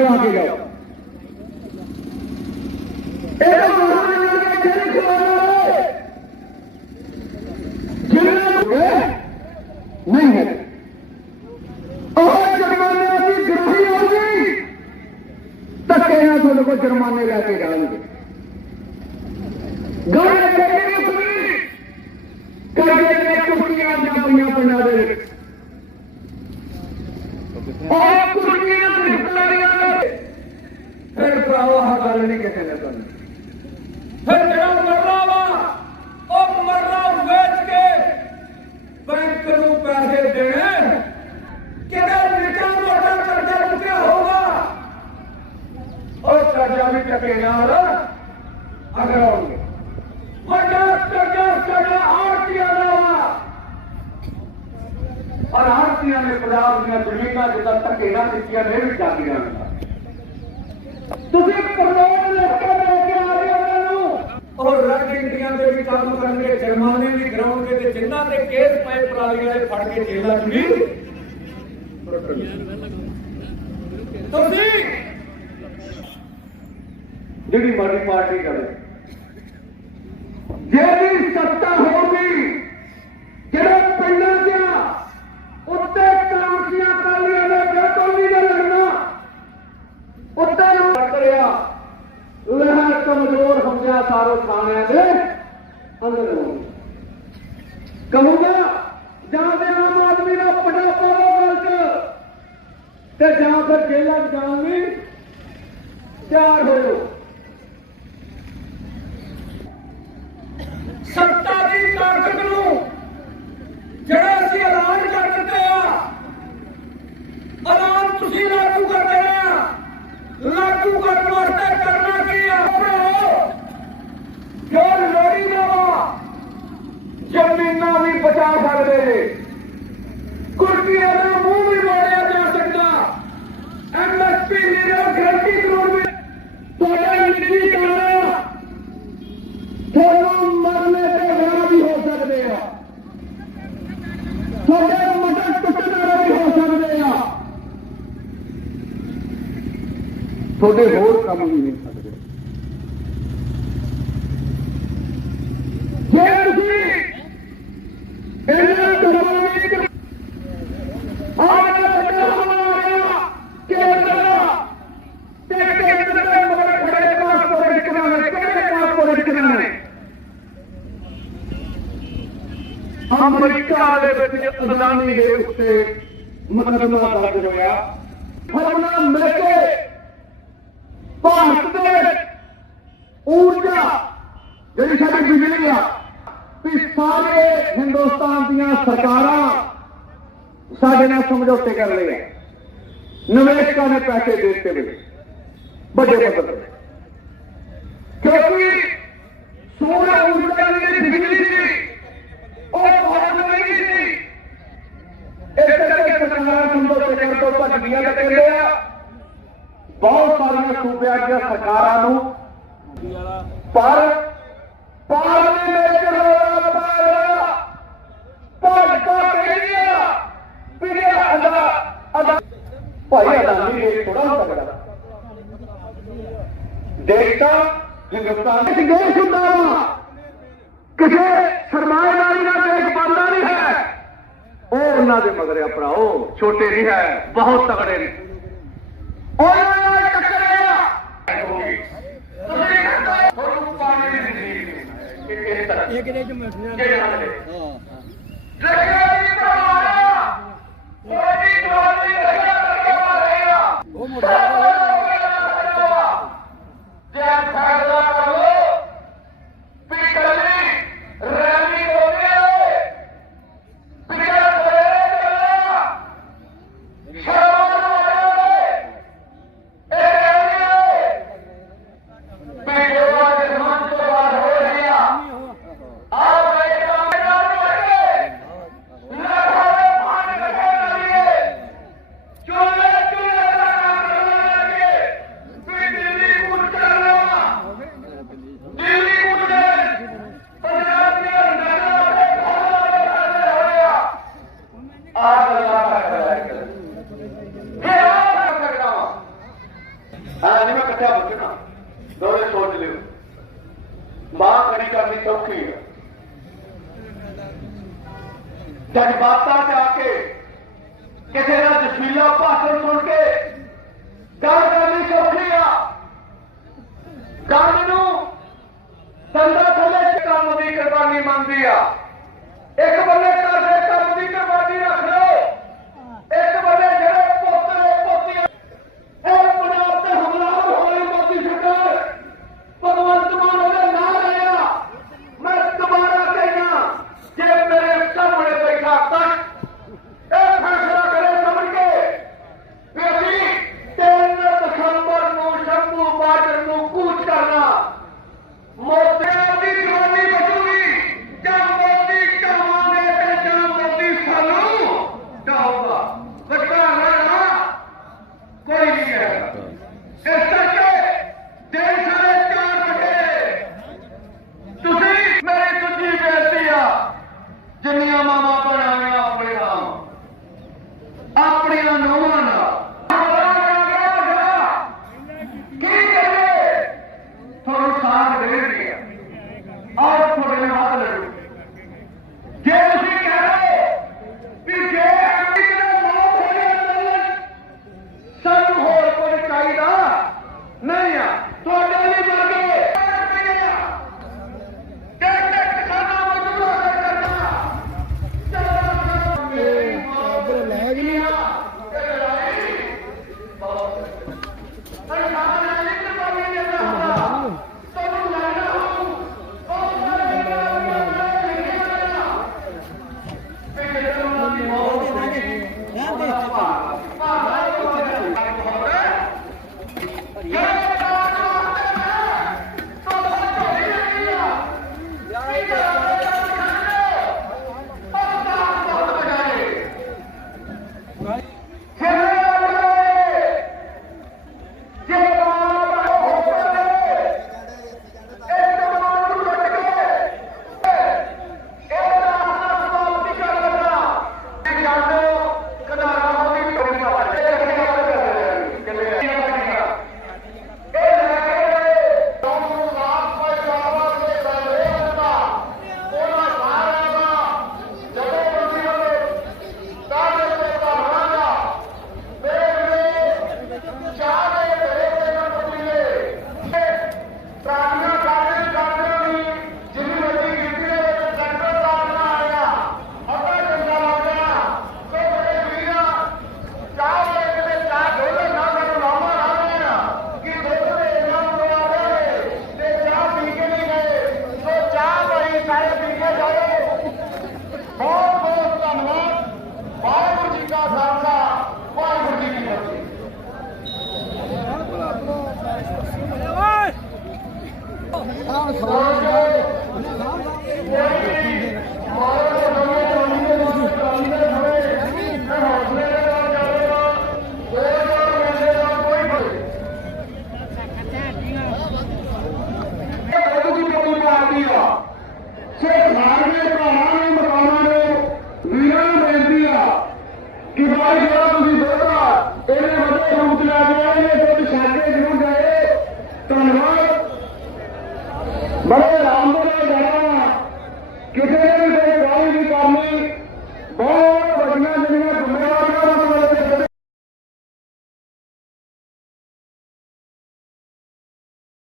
ਕਰਵਾ ਕੇ ਜਾਓ। ਇਹਦਾ ਮਹਾਰਾਜ ਦੇ ਜਿਹੜੇ ਖਵਾਏ ਜਿਨ੍ਹਾਂ ਨਹੀਂ ਹੈ। ਉਹ ਜੁਰਮਾਨੇ ਦੀ ਗ੍ਰਹੀ ਹੋਗੀ ਧੱਕੇ ਨਾਲ ਤੁਹਾਡੇ ਕੋਲ ਜੁਰਮਾਨੇ ਲੈ ਕੇ ਜਾਣਗੇ? ਗਾਣੇ ਚੱਲਣਗੇ ਸੁਣੀ ਕਰਦੇ ਨੇ ਕੁਰਸੀਆਂ ਜਾਂ ਪਈਆਂ ਪਿੰਡਾਂ ਦੇ ਵਿੱਚ ਉਹ ਕੁਰਸੀਆਂ ਰਿਸ਼ਤੇਦਾਰੀਆਂ ਨੇ ਫਿਰ ਭਰਾਵਾ ਆਹ ਗੱਲ ਨਹੀਂ ਕਿਸੇ ਨੇ ਤੁਹਾਨੂੰ ਫਿਰ ਜਿਹੜਾ ਮਰਨਾ ਵਾ, ਉਹ ਮਰਨਾ ਵੇਚ ਕੇ ਬੈਂਕ ਨੂੰ ਪੈਸੇ ਦੇਣੇ। ਕਿਹੜਾ ਨਿੱਕਾ ਮੋਟਾ ਕਰਜ਼ਾ ਚੁੱਕਿਆ ਹੋਊਗਾ? ਉਹ ਕਰਜ਼ਾ ਵੀ ਟਕੇ ਨਾਲ ਅਗਰ ਵੱਡਾ ਕਰਜ਼ਾ ਸਾਡਾ ਆਰਤੀਆਂ ਦਾ ਔਰ ਆਰਤੀਆਂ ਨੇ ਪੰਜਾਬ ਦੀਆਂ ਜ਼ਮੀਨਾਂ ਜਿੱਦਾਂ ਧੱਕੇ ਨਾਲ ਦਿੱਤੀਆਂ ਨੇ ਵੀ ਜਾਂਦੀਆਂ ਨੇ। ਤੁਸੀਂ ਕਰੋੜ ਲੈ ਕੇ ਲੈ ਕੇ ਆ ਰਹੇ ਹੋ ਉਹਨਾਂ ਨੂੰ ਉਹ ਰੈਡ ਇੰਡੀਆ ਦੇ ਵੀ ਕੰਮ ਕਰਨਗੇ ਜੁਰਮਾਨੇ ਵੀ ਕਰਾਉਣਗੇ ਤੇ ਜਿਨ੍ਹਾਂ ਤੇ ਕੇਸ ਪਏ ਪਰਾਲੀ ਵਾਲੇ ਫੜ ਕੇ ਜੇਲ੍ਹਾਂ 'ਚ ਵੀ। ਤੁਸੀਂ ਜਿਹੜੀ ਮਰਜ਼ੀ ਪਾਰਟੀ ਕਰੇ ਜਿਹੜੀ ਸੱਤਾ ਹੋਗੀ ਜਿਹੜੇ ਪਿੰਡਾਂ 'ਚ ਆ, ਉੱਤੇ ਕਾਂਸੀਆਂ ਕਾਲੀਆਂ ਨੇ ਬਿਲਕੁਲ ਨਹੀਂ ਜੇ ਲੜਨਾ ਉੱਤੇ ਨੂੰ ਕਰਿਆ ਕਮਜ਼ੋਰ ਹਮਜਾ ਸਾਰੋ ਥਾਣਿਆਂ ਦੇ ਅੰਦਰ ਹੋਣਗੇ ਜਾਂ ਤੇ ਆਮ ਆਦਮੀ ਦਾ ਪਟਾ ਪਾਵੋ ਗੱਲ ਤੇ ਜਾਂ ਫਿਰ ਜੇਲ੍ਹਾਂ 'ਚ ਜਾਣ ਲਈ ਤਿਆਰ ਹੋ ਜਾਓ ਸੱਤਾ ਦੀ ਤਾਕਤ ਨੂੰ ਜਿਹੜਾ ਅਸੀਂ ਐਲਾਨ ਕਰ ਦਿੱਤੇ ਆ ਐਲਾਨ ਤੁਸੀਂ ਲਾਗੂ ਕਰ ਦੇਣੇ ਆ ਲਾਗੂ ਕਰਨ ਵਾਸਤੇ ਕਰਨਾ ਕੀ ਆ ਭਰਾਓ ਜੋ ਲੋੜੀ ਦਾ ਜ਼ਮੀਨਾਂ ਵੀ ਬਚਾ ਸਕਦੇ ਨੇ। ਕੁਰਸੀਆਂ ਦਾ ਮੂੰਹ ਵੀ ਮੋੜਿਆ ਜਾ ਸਕਦਾ ਐਮਐਸਪੀ ਲੀਡਰ ਗਰੰਟੀ ਕਾਨੂੰਨ ਵੀ ਤੁਹਾਡਾ ਨਿੱਜੀ ਕਾਨੂੰਨ ਤੁਹਾਨੂੰ ਮਰਨੇ ਤੇ ਵਿਆਹ ਵੀ ਹੋ ਸਕਦੇ ਆ ਤੁਹਾਡੇ ਮਟਕ ਟੁੱਟਣ ਵਾਲੇ ਵੀ ਹੋ ਸਕਦੇ ਆ ਤੁਹਾਡੇ ਹੋਰ ਕੰਮ ਵੀ ਨਹੀਂ ਸਕਦੇ। ਜੇ ਤੁਸੀਂ ਇਹਨਾਂ ਕਰਮਾਂ ਦੀ ਆਹ ਵੱਡਾ ਕੇਂਦਰ ਤੇ ਕੇਂਦਰ ਦੇ ਮਗਰ ਖੜੇ ਪਾਸਪੋਰਟ ਕਿਹਨਾਂ ਕਿਹੜੇ ਪਾਸਪੋਰਟ ਕਿਹਨਾਂ ਨੇ? ਅਮਰੀਕਾ ਦੇ ਵਿੱਚ ਅਦਾਨੀ ਦੇ ਉੱਤੇ ਮੁਕੱਦਮਾ ਦਰਜ ਹੋਇਆ ਫਰਮਾ ਮਿਲ ਕੇ ਭਾਰਤ ਦੇ ਵਿੱਚ ਊਰਜਾ ਜਿਹੜੀ ਸਾਡੀ ਬਿਜਲੀ ਆ, ਵੀ ਸਾਰੇ ਹਿੰਦੁਸਤਾਨ ਦੀਆਂ ਸਰਕਾਰਾਂ ਸਾਡੇ ਨਾਲ ਸਮਝੌਤੇ ਕਰ ਲਏ ਆ ਨਿਵੇਸ਼ਕਾਂ ਨੇ ਪੈਸੇ ਦੇ ਦਿੱਤੇ ਵੇ, ਵੱਡੇ ਪੱਧਰ ਤੇ। ਕਿਉਂਕਿ ਸੂਰਜ ਊਰਜਾ ਦੀ ਜਿਹੜੀ ਬਿਜਲੀ ਸੀ, ਉਹ ਬਹੁਤ ਮਹਿੰਗੀ ਸੀ। ਇਸ ਕਰਕੇ ਸਰਕਾਰਾਂ ਸਮਝੌਤੇ ਕਰਨ ਤੋਂ ਭੱਜਦੀਆਂ ਤੇ ਕਹਿੰਦੇ ਆ ਬਹੁਤ ਸਾਰੀਆਂ ਸੂਬਿਆਂ ਦੀਆਂ ਸਰਕਾਰਾਂ ਨੂੰ, ਪਰ ਪਾਰਲੀਮੈਂਟ ਹੋਇਆ ਪਾਇਆ ਭਾਜਪਾ ਕਹਿੰਦੀ ਆ ਵੀ ਅਦਾ ਅਦਾ, ਭਾਈ ਅਦਾਨੀ ਇਹ ਥੋੜਾ ਹੋ ਸਕਦਾ ਹਿੰਦੁਸਤਾਨ ਵਿੱਚ ਦੇਸ਼ ਹੁੰਦਾ ਕਿਸੇ ਸਰਮਾਏਦਾਰੀ ਦਾ ਦੇਸ਼ ਬਣਦਾ ਨਹੀਂ ਹੈ। ਉਹ ਉਹਨਾਂ ਦੇ ਮਗਰ ਆ ਭਰਾਓ, ਛੋਟੇ ਨਹੀਂ ਹੈ, ਬਹੁਤ ਤਗੜੇ ਨੇ। ਉਹ ਨਾਲ ਟੱਕਰਿਆ ਤੁਸੀਂ ਤੁਹਾਨੂੰ ਪਾਣੀ ਨਹੀਂ ਦਿੰਦੀ ਕਿ ਕਿਸ ਤਰ੍ਹਾਂ ਇਹ ਕਿਤੇ ਚ ਮਸਲਾ। ਹਾਂ। ਹਾਂ ਲੱਗਿਆ ਨਹੀਂ ਤਾਂ ਇਕੱਠਾ ਬਚਣਾ ਦੋਵੇਂ ਸੋਚ ਲਿਓ। ਮਾਂ ਖੜੀ ਕਰਨੀ ਸੌਖੀ ਹੈ। ਜਜ਼ਬਾਤਾਂ ਚ ਆ ਕੇ ਕਿਸੇ ਦਾ ਜਸ਼ਮੀਲਾ ਭਾਸ਼ਣ ਸੁਣ ਕੇ ਗੱਲ ਕਰਨੀ ਸੌਖੀ ਆ। ਗੱਲ ਨੂੰ ਸੰਦਾ ਥੱਲੇ ਕੰਮ ਦੀ ਕੁਰਬਾਨੀ ਮੰਨਦੀ ਆ। ਇੱਕ ਬੰਨੇ